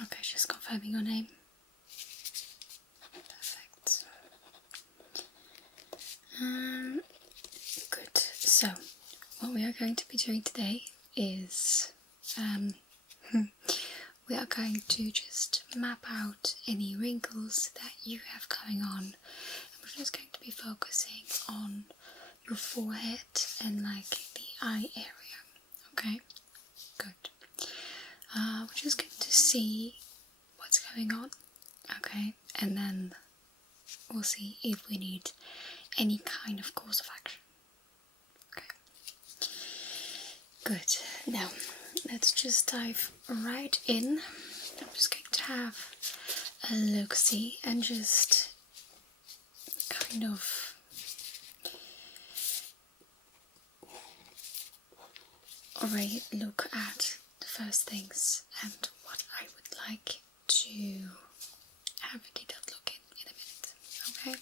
Okay, just confirming your name. Perfect. Good. So, what we are going to be doing today is we are going to just map out any wrinkles that you have going on. And we're just going to be focusing on your forehead and like the eye area. Okay? Good. We're just going to see what's going on. Okay? And then we'll see if we need any kind of course of action. Okay. Good. Now, let's just dive right in. I'm just going to have a look-see and just kind of already look at the first things and what I would like to have a detailed look in a minute. Okay.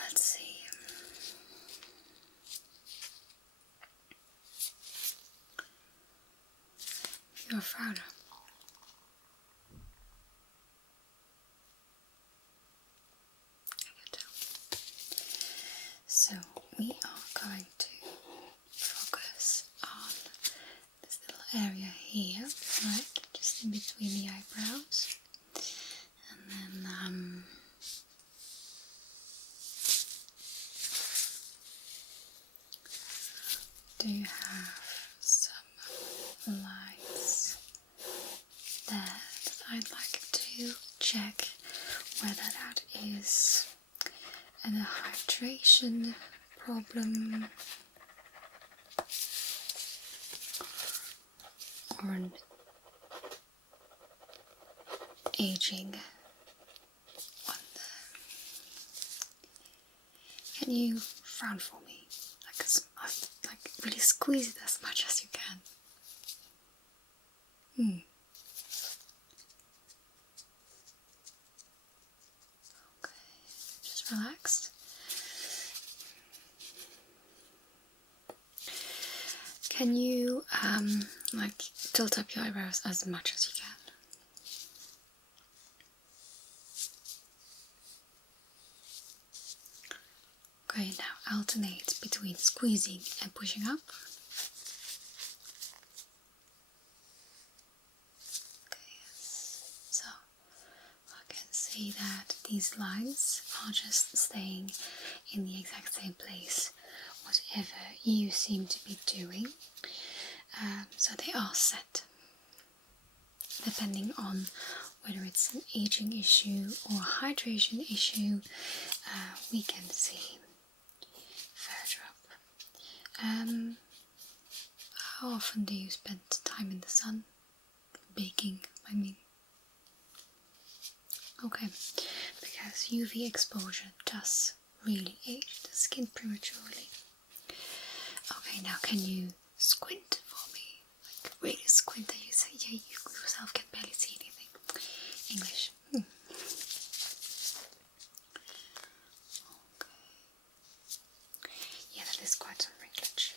Let's see. You're a frowner. I can tell. So we are going to focus on this little area here, right? Just in between the eyebrows. And then do you have some lines there that I'd like to check whether that is a hydration problem or an aging one? Can you frown for me? Like really squeeze it as much as you can. Okay, just relax. Can you like tilt up your eyebrows as much as you can? Okay, now alternate between squeezing and pushing up. Okay, yes. So I can see that these lines are just staying in the exact same place, whatever you seem to be doing. So they are set. Depending on whether it's an aging issue or a hydration issue, we can see further up. How often do you spend time in the sun? Baking, I mean. Okay, because UV exposure does really age the skin prematurely. Okay, now can you squint for me? Like really squint that you say, yeah, you yourself can barely see anything. English. Okay. Yeah, that is quite some wrinklage.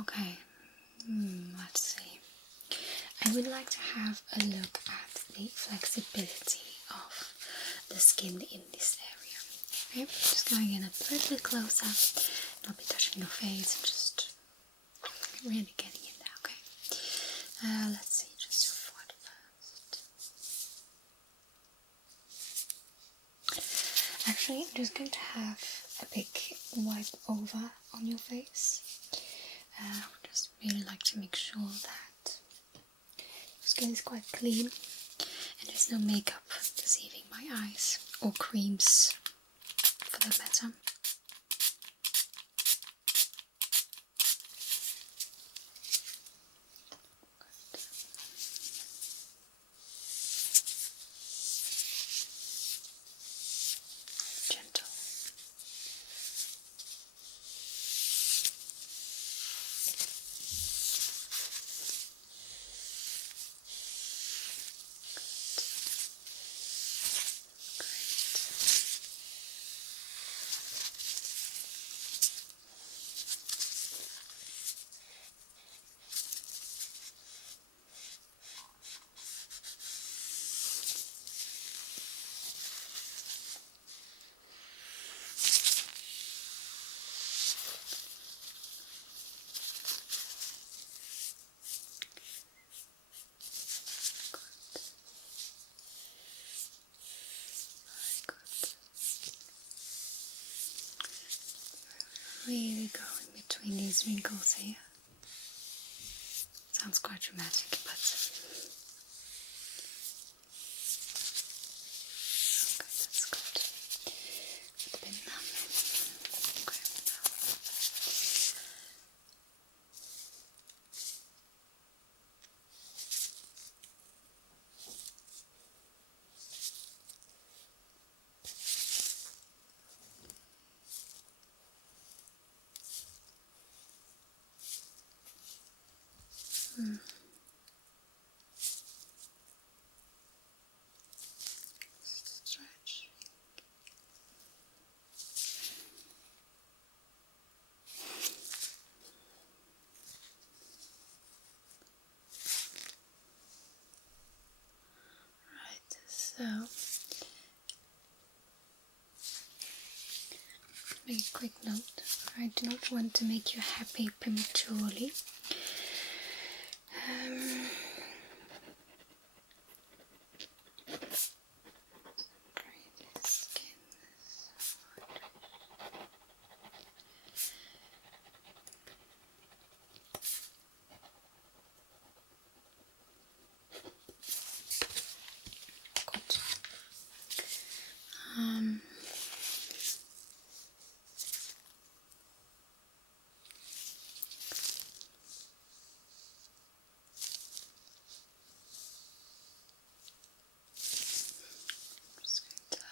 Okay, let's see. I would like to have a look at the flexibility of the skin in this area. Okay, just going in a little bit closer. I'll be touching your face and just really getting in there, okay? Let's see, just your forehead first. Actually, I'm just going to have a big wipe over on your face. I would just really like to make sure that your skin is quite clean and there's no makeup deceiving my eyes, or creams for that matter. Gentle. really going between these wrinkles here. Sounds quite dramatic, but okay, that's good. A bit numb. Okay, stretch. Right, so make a quick note. I do not want to make you happy prematurely.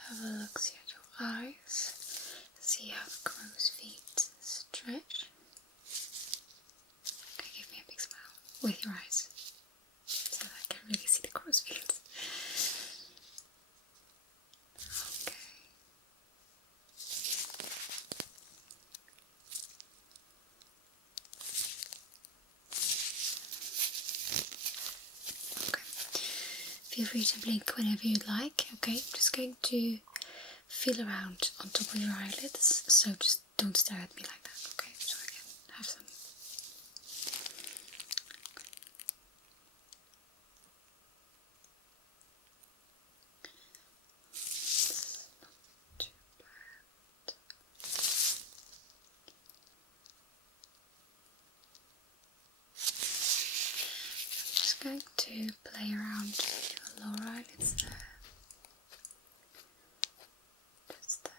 Have a look, see at your eyes, see how the crow's feet stretch. Okay, give me a big smile with your eyes so that I can really see the crow's feet. Okay. Okay. Feel free to blink whenever you'd like. Okay, I'm just going to feel around on top of your eyelids, so just don't stare at me like that, okay? So I can have some. Not too bad. I'm just going to play around with your lower eyelids there. Just there.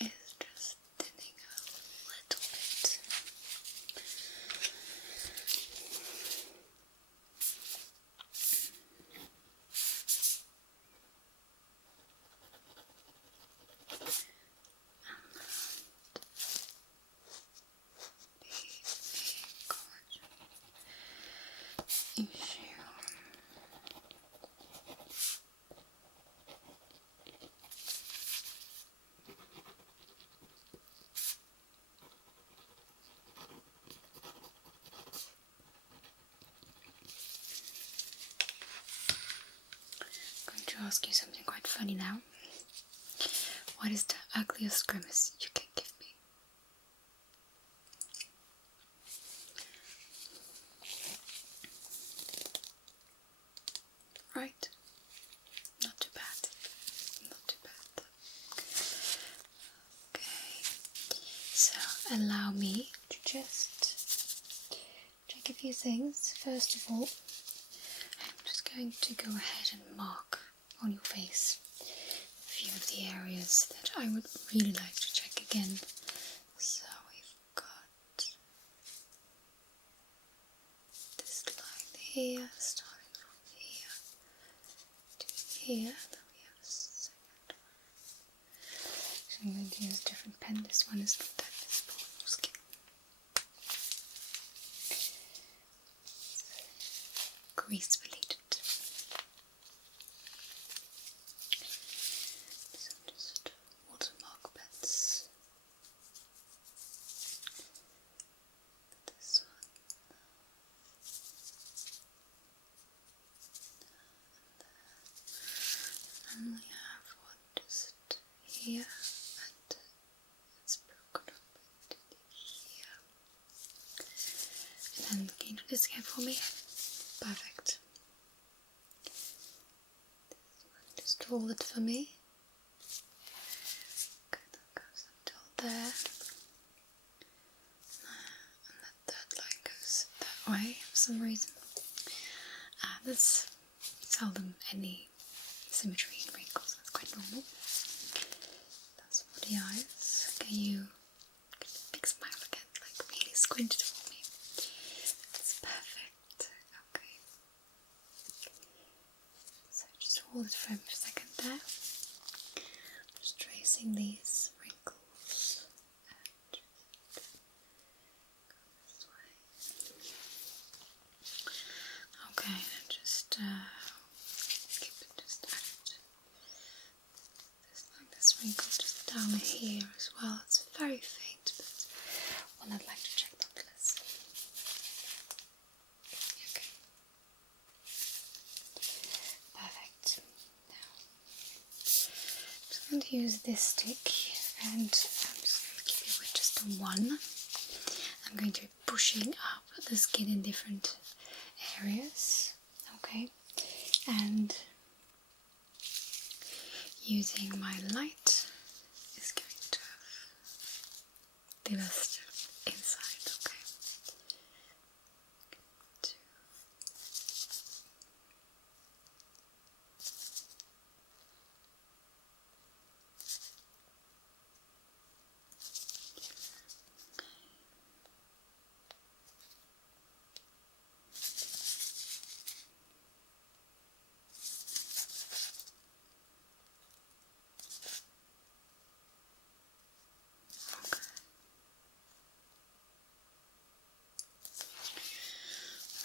It's just thinning a little bit. I'm going to ask you something quite funny now. What is the ugliest grimace you can give me? Right? Not too bad. Not too bad. Okay. So allow me to just check a few things. First of all, I'm just going to go ahead and mark on your face a few of the areas that I would really like to check again. So we've got this line here, starting from here to here. Then we have a second one. So I'm going to use a different pen. This one is not that visible on your skin. Grease related. So just watermark pens. This only have one just here, and it's broken up into here. And then can you do this again for me? Perfect. Just hold it for me. Okay, that goes until there. And that third line goes that way for some reason. There's seldom any symmetry in wrinkles, that's quite normal. That's for the eyes. Can you big smile again, like really squint it for me? That's perfect. Okay. So just hold it for a second there. Just tracing these wrinkles and just go this way. Okay, and just keep it just at it. There's like this wrinkle just down here as well. It's very faint, but one I'd like to check nonetheless. Okay. Perfect. Now, I'm just going to use this stick, and I'm just going to keep it with just the one. I'm going to be pushing up the skin in different areas, okay, and using my light is going to have the best inside, okay.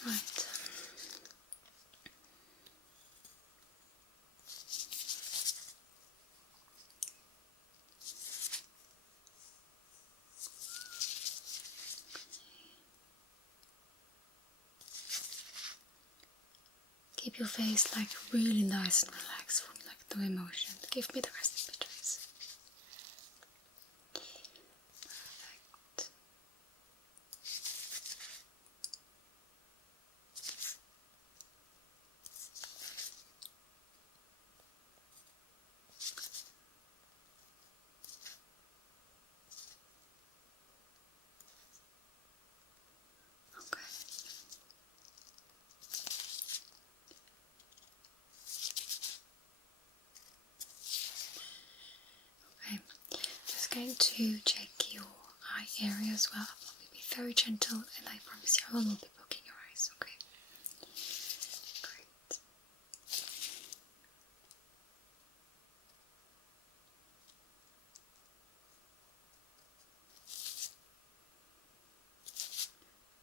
Right. Keep your face like really nice and relaxed from like no emotion. Give me the resting bitch face. Perfect. Okay. Okay, just going to check your eye area as well. I'll be very gentle, and I promise you I will not be poking your eyes, okay? Great.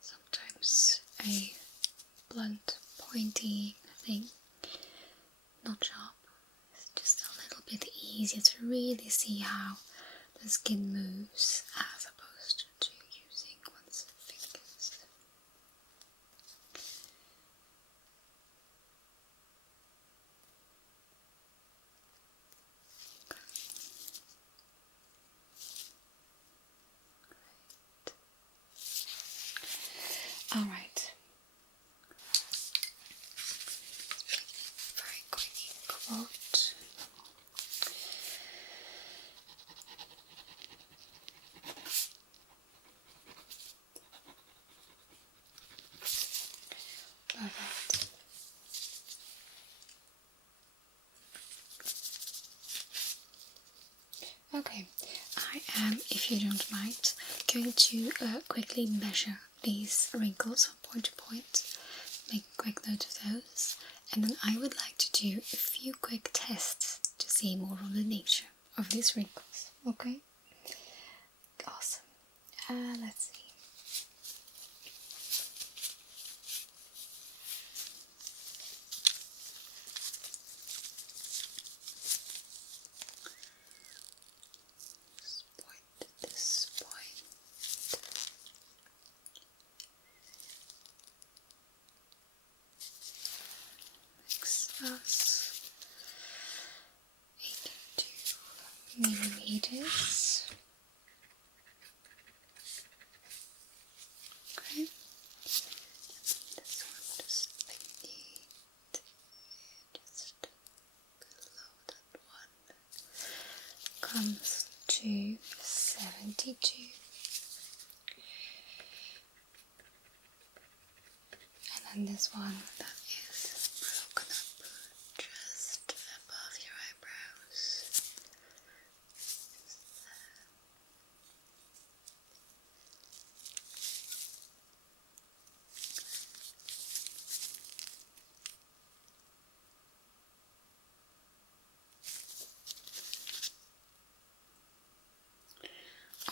Sometimes a blunt, pointy thing, not sharp, it's just a little bit easier to really see how the skin moves as opposed to using one's fingers. Great. All right. Very quick quote. Perfect. Okay, I am, if you don't mind, going to quickly measure these wrinkles from point to point, make a quick note of those, and then I would like to do a few quick tests to see more of the nature of these wrinkles, okay? Awesome. Let's see. This point. Makes us millimeters. Okay. This one just beneath, just below that one, comes to 72. And then this one that is broken up just above your eyebrows.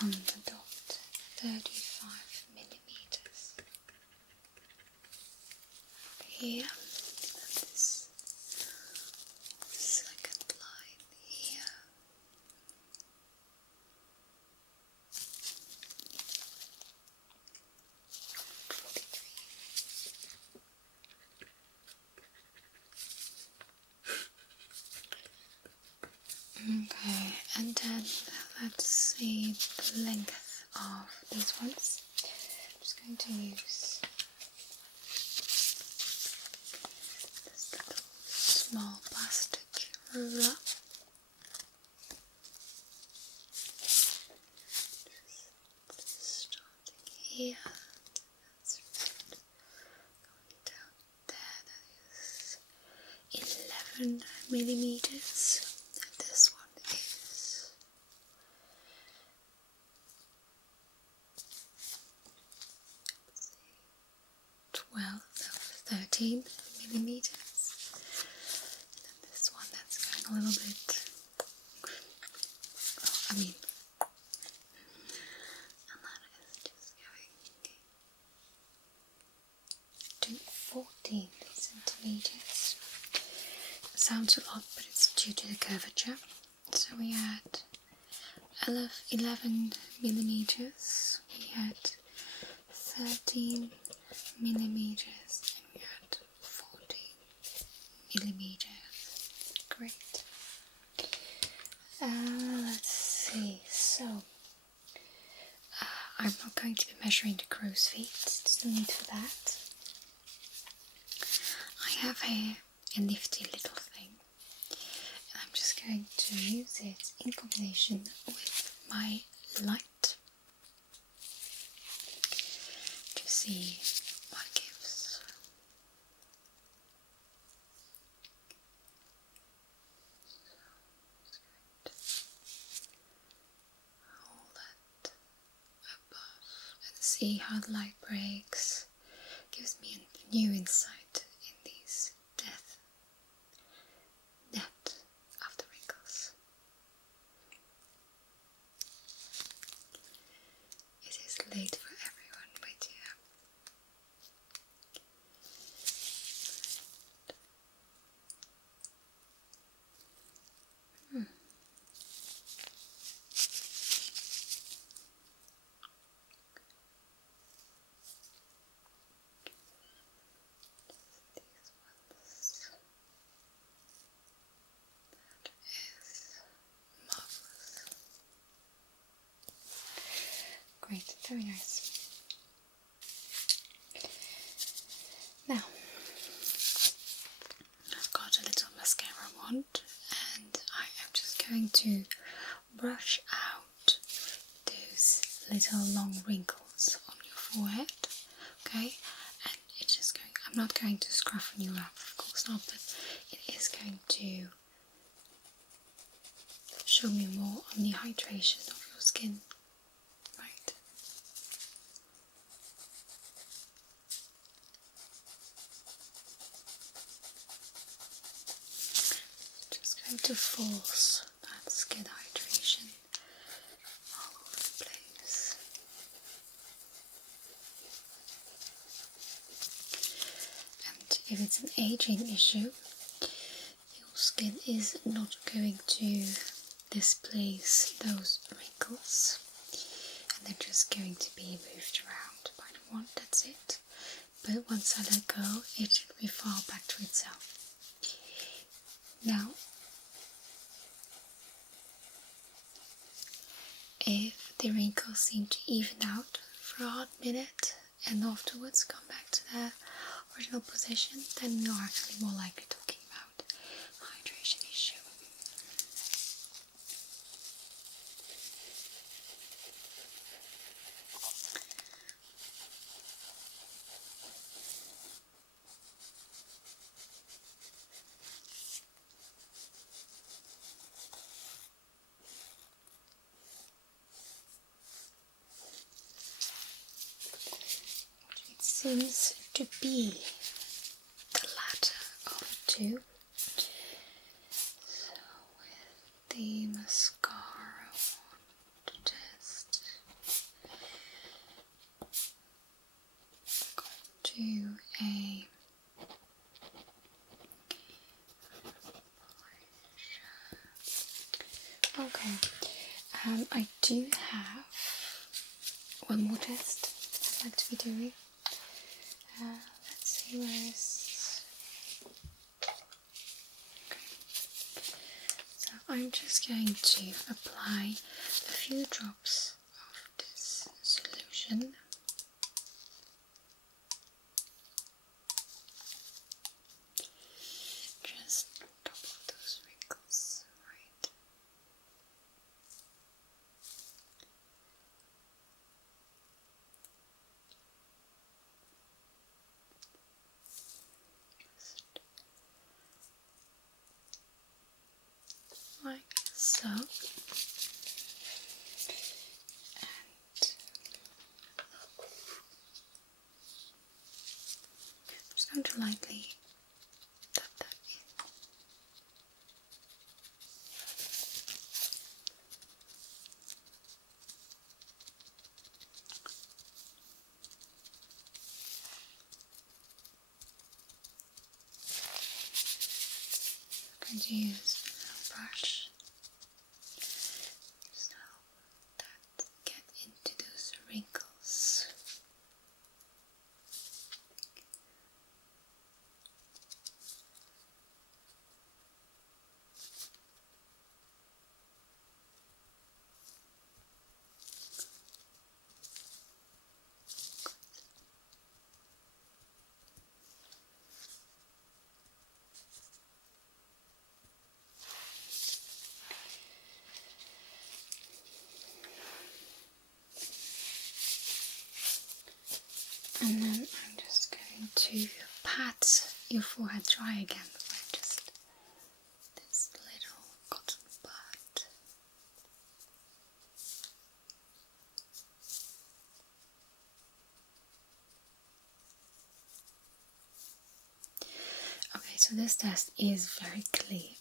On the dot, 35 millimeters. Here, and this second line here. Okay, and then let's see the length of these ones. I'm just going to use this little small plastic ruler. Just starting here. That's right. Going down there. That is 11 millimeters. And this one is 13 millimeters. And this one that's going a little bit, and that is just going to 14 centimeters. It sounds a lot, but it's due to the curvature. So we had 11 millimeters, we had 13 millimeters, and we had 14 millimeters. Great. Let's see. So I'm not going to be measuring the crow's feet. There's no need for that. I have here a nifty little thing, and I'm just going to use it in combination with my light to see what it gives. Hold that above and see how the light breaks. Gives me a new insight in these net of the wrinkles. It is late for everyone, my dear. Great, very nice. Now, I've got a little mascara wand, and I am just going to brush out those little long wrinkles on your forehead, okay? And it's just going, I'm not going to scruff you up, of course not, but it is going to show me more on the hydration of your skin. Right. Just going to force that skin hydration all over the place. And if it's an aging issue, your skin is not going to displace those wrinkles, and they're just going to be moved around by the wand, that's it. But once I let go, it should fall back to itself. Now, if the wrinkles seem to even out for a hot minute and afterwards come back to their original position, then we are actually more likely talking about a hydration issue. It seems to be the latter of the two. So with the mascara, I want to test. Do a okay. I do have one more test I'd like to be doing. Let's see where is. Okay. So I'm just going to apply a few drops of this solution. Just on top of those wrinkles, right? Just like so. And I'm just going to lightly tap that in. I'm going to use a brush so that get into those wrinkles. And then I'm just going to pat your forehead dry again with just this little cotton bud. Okay, so this test is very clear.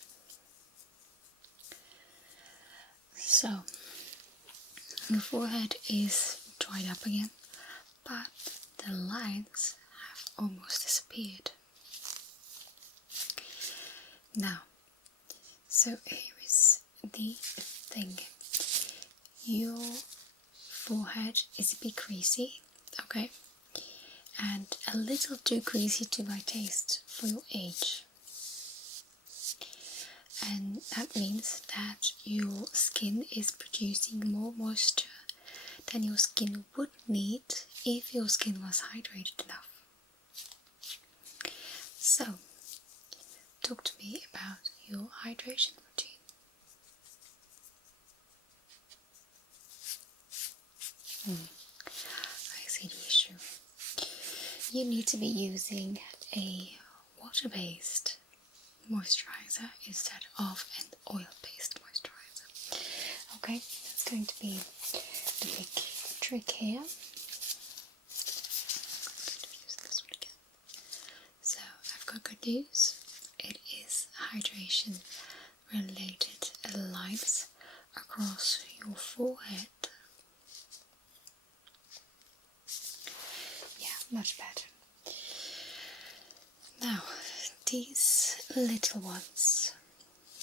So, your forehead is dried up again, but the lines have almost disappeared. Now, so here is the thing. Your forehead is a bit greasy, okay? And a little too greasy to my taste for your age. And that means that your skin is producing more moisture than your skin would need if your skin was hydrated enough. So, talk to me about your hydration routine. I see the issue. You need to be using a water-based moisturizer instead of an oil-based moisturizer. Okay, that's going to be the big trick here. I'm going to use this one again. So I've got good news. It is hydration related lines across your forehead. Yeah, much better. Now, these little ones,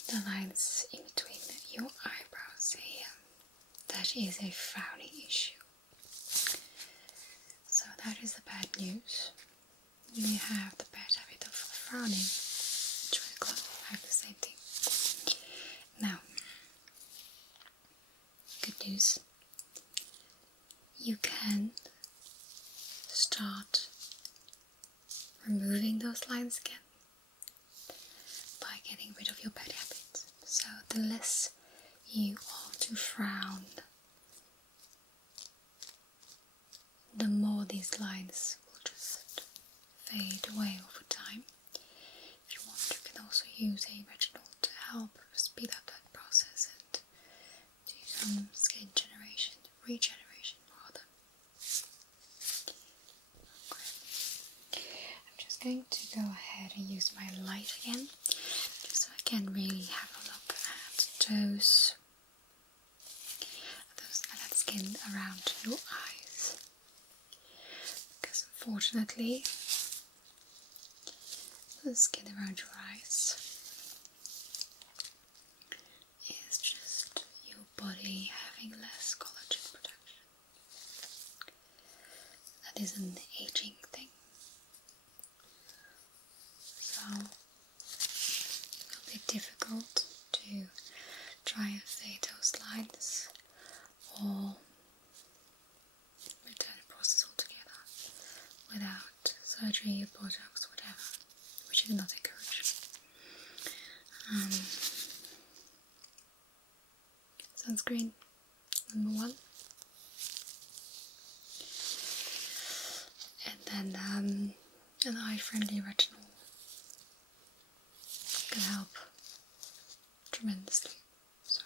the lines in between your eyebrows here, that is a frowning issue. So that is the bad news. You have the bad habit of frowning. Twinkle, I have the same thing. Now, good news, you can start removing those lines again by getting rid of your bad habits. So the less you are to frown, the more these lines will just fade away over time. If you want, you can also use a retinol to help speed up that process and do some skin regeneration rather. Okay. I'm just going to go ahead and use my light again, just so I can really have a look at that skin around your eyes. Because unfortunately, the skin around your eyes is just your body having less collagen production. That is an aging thing. So it'll be difficult to try and fade those lines or return the process altogether without surgery, botox, whatever, which I cannot encourage. Sunscreen, number 1. And then an eye-friendly retinol can help tremendously. So.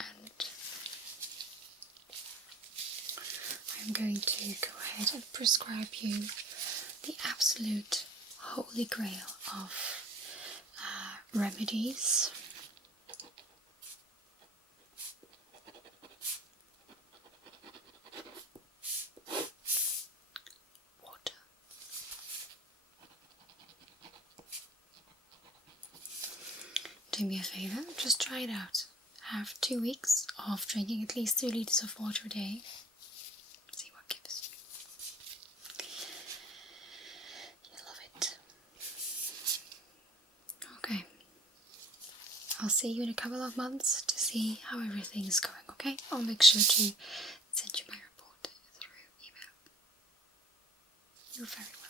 And I'm going to go ahead and prescribe you the absolute holy grail of remedies. Water. Do me a favour, just try it out. Have 2 weeks of drinking at least 2 litres of water a day. See what gives. You'll love it. Okay. I'll see you in a couple of months to see how everything is going, okay? I'll make sure to send you my report through email. You're very welcome.